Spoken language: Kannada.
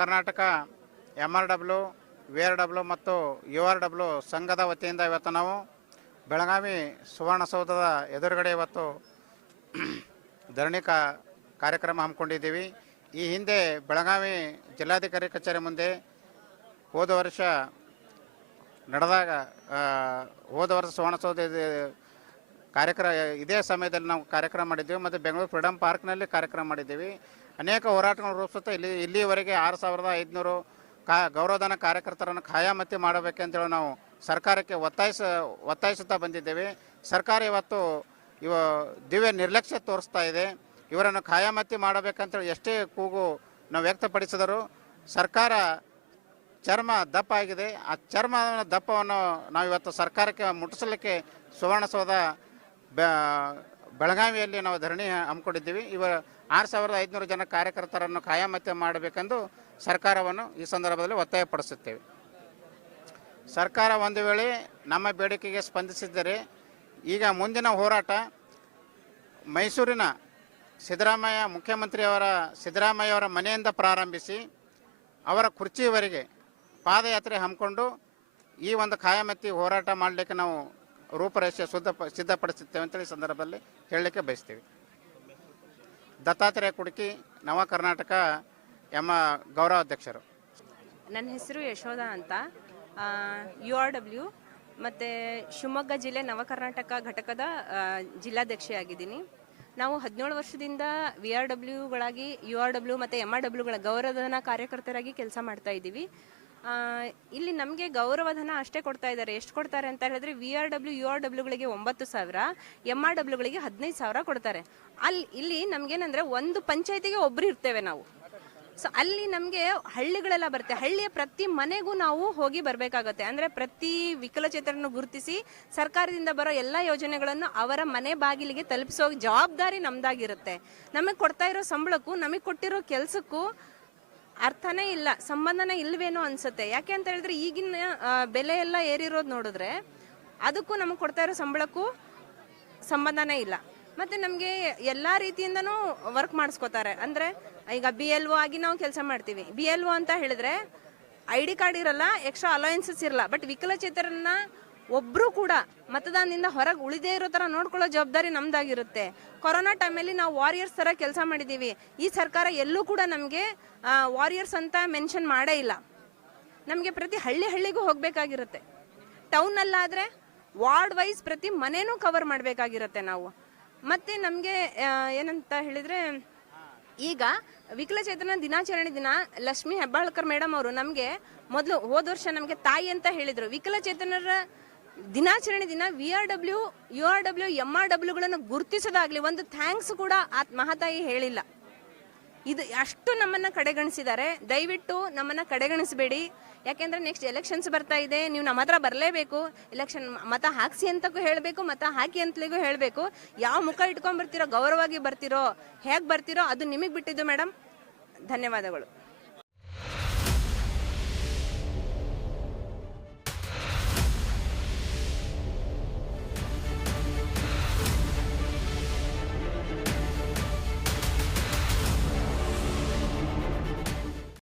Karnataka M R W V R W ಮತ್ತು ಯು ಆರ್ ಡಬ್ಲ್ಯೂ ಸಂಘದ ವತಿಯಿಂದ ಇವತ್ತು ನಾವು ಬೆಳಗಾವಿ ಸುವರ್ಣಸೌಧದ ಎದುರುಗಡೆ ಇವತ್ತು ಧರಣಿ ಕಾರ್ಯಕ್ರಮ ಹಮ್ಮಿಕೊಂಡಿದ್ದೀವಿ. ಈ ಹಿಂದೆ ಬೆಳಗಾವಿ ಜಿಲ್ಲಾಧಿಕಾರಿ ಕಚೇರಿ ಮುಂದೆ ಹೋದ ವರ್ಷ ನಡೆದಾಗ ಹೋದ ವರ್ಷ ಸುವರ್ಣಸೌಧ ಕಾರ್ಯಕ್ರಮ ಇದೇ ಸಮಯದಲ್ಲಿ ನಾವು ಕಾರ್ಯಕ್ರಮ ಮಾಡಿದ್ದೀವಿ ಮತ್ತು ಬೆಂಗಳೂರು ಫ್ರೀಡಮ್ ಪಾರ್ಕ್ನಲ್ಲಿ ಕಾರ್ಯಕ್ರಮ ಮಾಡಿದ್ದೀವಿ. ಅನೇಕ ಹೋರಾಟಗಳು ರೂಪಿಸುತ್ತಾ. ಇಲ್ಲಿ, ಇಲ್ಲಿವರೆಗೆ ಆರು ಸಾವಿರದ ಐದುನೂರು ಕಾ, ಗೌರವಧನ ಕಾರ್ಯಕರ್ತರನ್ನು ಖಾಯಾಮತಿ ಮಾಡಬೇಕಂತೇಳಿ ನಾವು ಸರ್ಕಾರಕ್ಕೆ ಒತ್ತಾಯಿಸ, ಒತ್ತಾಯಿಸುತ್ತಾ ಬಂದಿದ್ದೇವೆ. ಸರ್ಕಾರ ಇವತ್ತು ಇವ, ದಿವ್ಯ ನಿರ್ಲಕ್ಷ್ಯ ತೋರಿಸ್ತಾ ಇದೆ. ಇವರನ್ನು ಖಾಯಾಮತಿ ಮಾಡಬೇಕಂತೇಳಿ ಎಷ್ಟೇ ಕೂಗು ನಾವು ವ್ಯಕ್ತಪಡಿಸಿದರೂ ಸರ್ಕಾರ ಚರ್ಮ ದಪ್ಪ ಆಗಿದೆ. ಆ ಚರ್ಮ ದಪ್ಪವನ್ನು ನಾವು ಇವತ್ತು ಸರ್ಕಾರಕ್ಕೆ ಮುಟ್ಟಿಸಲಿಕ್ಕೆ ಸುವರ್ಣಸೌಧ ಬೆಳಗಾವಿಯಲ್ಲಿ ನಾವು ಧರಣಿ ಹಮ್ಮಿಕೊಂಡಿದ್ದೀವಿ. ಇವ ಆರು ಸಾವಿರದ ಐದುನೂರು ಜನ ಕಾರ್ಯಕರ್ತರನ್ನು ಖಾಯಮತ್ಯೆ ಮಾಡಬೇಕೆಂದು ಸರ್ಕಾರವನ್ನು ಈ ಸಂದರ್ಭದಲ್ಲಿ ಒತ್ತಾಯಪಡಿಸುತ್ತೇವೆ. ಸರ್ಕಾರ ಒಂದು ವೇಳೆ ನಮ್ಮ ಬೇಡಿಕೆಗೆ ಸ್ಪಂದಿಸಿದ್ದರೆ ಈಗ ಮುಂದಿನ ಹೋರಾಟ ಮೈಸೂರಿನ ಸಿದ್ದರಾಮಯ್ಯ, ಮುಖ್ಯಮಂತ್ರಿಯವರ ಸಿದ್ದರಾಮಯ್ಯವರ ಮನೆಯಿಂದ ಪ್ರಾರಂಭಿಸಿ ಅವರ ಕುರ್ಚಿಯವರೆಗೆ ಪಾದಯಾತ್ರೆ ಹಮ್ಮಿಕೊಂಡು ಈ ಒಂದು ಖಾಯಮತಿ ಹೋರಾಟ ಮಾಡಲಿಕ್ಕೆ ನಾವು ರೂಪರೇಷೆ ಸಿದ್ಧಪ ಸಿದ್ಧಪಡಿಸುತ್ತೇವೆ ಅಂತೇಳಿ ಸಂದರ್ಭದಲ್ಲಿ ಹೇಳಲಿಕ್ಕೆ ಬಯಸ್ತೀವಿ. ದತ್ತಾತ್ರೇಯ ಕುಡುಕಿ, ನವ ಕರ್ನಾಟಕ ಎಮ್ಮ ಗೌರವಾಧ್ಯಕ್ಷರು ನನ್ನ ಹೆಸರು ಯಶೋಧ ಅಂತ. ಯು ಆರ್ ಡಬ್ಲ್ಯೂ ಮತ್ತು ಶಿವಮೊಗ್ಗ ಜಿಲ್ಲೆ ನವಕರ್ನಾಟಕ ಘಟಕದ ಜಿಲ್ಲಾಧ್ಯಕ್ಷೆಯಾಗಿದ್ದೀನಿ. ನಾವು ಹದಿನೇಳು ವರ್ಷದಿಂದ ವಿ ಆರ್ ಡಬ್ಲ್ಯೂಗಳಾಗಿ ಯು ಆರ್ ಡಬ್ಲ್ಯೂ ಮತ್ತು ಎಂ ಆರ್ ಡಬ್ಲ್ಯೂಗಳ ಗೌರವಧನ ಕಾರ್ಯಕರ್ತರಾಗಿ ಕೆಲಸ ಮಾಡ್ತಾ ಇದ್ದೀವಿ. ಇಲ್ಲಿ ನಮಗೆ ಗೌರವಧನ ಅಷ್ಟೇ ಕೊಡ್ತಾ ಇದ್ದಾರೆ. ಎಷ್ಟು ಕೊಡ್ತಾರೆ ಅಂತ ಹೇಳಿದ್ರೆ V R W U R ಡಬ್ಲ್ಯೂಗಳಿಗೆ ಒಂಬತ್ತು ಸಾವಿರ ಎಂ ಆರ್ ಡಬ್ಲ್ಯೂಗಳಿಗೆ ಹದಿನೈದು ಸಾವಿರ ಕೊಡ್ತಾರೆ. ಅಲ್ಲಿ ಇಲ್ಲಿ ನಮಗೇನಂದ್ರೆ ಒಂದು ಪಂಚಾಯತಿಗೆ ಒಬ್ರು ಇರ್ತೇವೆ ನಾವು. ಸೊ ಅಲ್ಲಿ ನಮಗೆ ಹಳ್ಳಿಗಳೆಲ್ಲ ಬರುತ್ತೆ. ಹಳ್ಳಿಯ ಪ್ರತಿ ಮನೆಗೂ ನಾವು ಹೋಗಿ ಬರಬೇಕಾಗತ್ತೆ. ಅಂದರೆ ಪ್ರತಿ ವಿಕಲಚೇತರನ್ನು ಗುರುತಿಸಿ ಸರ್ಕಾರದಿಂದ ಬರೋ ಎಲ್ಲ ಯೋಜನೆಗಳನ್ನು ಅವರ ಮನೆ ಬಾಗಿಲಿಗೆ ತಲುಪಿಸೋ ಜವಾಬ್ದಾರಿ ನಮ್ದಾಗಿರುತ್ತೆ. ನಮಗೆ ಕೊಡ್ತಾ ಇರೋ ಸಂಬಳಕ್ಕೂ, ನಮಗೆ ಕೊಟ್ಟಿರೋ ಕೆಲಸಕ್ಕೂ ಅರ್ಥನೇ ಇಲ್ಲ, ಸಂಬಂಧನೇ ಇಲ್ವೇನೋ ಅನ್ಸುತ್ತೆ. ಯಾಕೆ ಅಂತ ಹೇಳಿದ್ರೆ ಈಗಿನ ಬೆಲೆ ಎಲ್ಲ ಏರಿರೋದು ನೋಡಿದ್ರೆ ಅದಕ್ಕೂ ನಮಗೆ ಕೊಡ್ತಾ ಇರೋ ಸಂಬಳಕ್ಕೂ ಸಂಬಂಧನೇ ಇಲ್ಲ. ಮತ್ತೆ ನಮಗೆ ಎಲ್ಲ ರೀತಿಯಿಂದನೂ ವರ್ಕ್ ಮಾಡಿಸ್ಕೋತಾರೆ. ಅಂದರೆ ಈಗ ಬಿ ಎಲ್ ಒ ಆಗಿ ನಾವು ಕೆಲಸ ಮಾಡ್ತೀವಿ. ಬಿ ಎಲ್ ಒ ಅಂತ ಹೇಳಿದ್ರೆ ಐ ಡಿ ಕಾರ್ಡ್ ಇರಲ್ಲ ಎಕ್ಸ್ಟ್ರಾ ಅಲೋಯನ್ಸಸ್ ಇರಲ್ಲ. ಬಟ್ ವಿಕಲಚೇತರನ್ನ ಒಬ್ರು ಕೂಡ ಮತದಾನದಿಂದ ಹೊರಗೆ ಉಳಿದೇ ಇರೋ ತರ ನೋಡ್ಕೊಳ್ಳೋ ಜವಾಬ್ದಾರಿ ನಮ್ದಾಗಿರುತ್ತೆ. ಕೊರೋನಾ ಟೈಮಲ್ಲಿ ನಾವು ವಾರಿಯರ್ಸ್ ತರ ಕೆಲಸ ಮಾಡಿದ್ದೀವಿ ಈ ಸರ್ಕಾರ ಎಲ್ಲೂ ಕೂಡ ನಮಗೆ ವಾರಿಯರ್ಸ್ ಅಂತ ಮೆನ್ಷನ್ ಮಾಡೇ ಇಲ್ಲ. ನಮಗೆ ಪ್ರತಿ ಹಳ್ಳಿ ಹಳ್ಳಿಗೂ ಹೋಗಬೇಕಾಗಿರುತ್ತೆ. ಟೌನಲ್ಲಾದರೆ ವಾರ್ಡ್ ವೈಸ್ ಪ್ರತಿ ಮನೆನೂ ಕವರ್ ಮಾಡಬೇಕಾಗಿರುತ್ತೆ ನಾವು. ಮತ್ತೆ ನಮಗೆ ಏನಂತ ಹೇಳಿದರೆ, ಈಗ ವಿಕಲಚೇತನ ದಿನಾಚರಣೆ ದಿನ ಲಕ್ಷ್ಮಿ ಹೆಬ್ಬಾಳ್ಕರ್ ಮೇಡಮ್ ಅವರು ನಮಗೆ ಮೊದಲು ಹೋದ ವರ್ಷ ನಮಗೆ ತಾಯಿ ಅಂತ ಹೇಳಿದರು. ವಿಕಲಚೇತನರ ದಿನಾಚರಣೆ ದಿನ V R W U R W M R ಡಬ್ಲ್ಯೂಗಳನ್ನು ಗುರುತಿಸೋದಾಗಲಿ ಒಂದು ಥ್ಯಾಂಕ್ಸ್ ಕೂಡ ಆ ಮಹಾತಾಯಿ ಹೇಳಿಲ್ಲ. ಇದು ಅಷ್ಟು ನಮ್ಮನ್ನ ಕಡೆಗಣಿಸಿದ್ದಾರೆ. ದಯವಿಟ್ಟು ನಮ್ಮನ್ನ ಕಡೆಗಣಿಸಬೇಡಿ. ಯಾಕೆಂದ್ರೆ ನೆಕ್ಸ್ಟ್ ಎಲೆಕ್ಷನ್ಸ್ ಬರ್ತಾ ಇದೆ. ನೀವು ನಮ್ಮ ಹತ್ರ ಬರಲೇಬೇಕು. ಎಲೆಕ್ಷನ್ ಮತ ಹಾಕ್ಸಿ ಅಂತಕ್ಕೂ ಹೇಳಬೇಕು, ಮತ ಹಾಕಿ ಅಂತಲಿಗೂ ಹೇಳಬೇಕು. ಯಾವ ಮುಖ ಇಟ್ಕೊಂಡ್ಬರ್ತಿರೋ ಗೌರವವಾಗಿ ಬರ್ತಿರೋ, ಹೇಗೆ ಬರ್ತಿರೋ ಅದು ನಿಮಗೆ ಬಿಟ್ಟಿದ್ದು ಮೇಡಮ್ ಧನ್ಯವಾದಗಳು.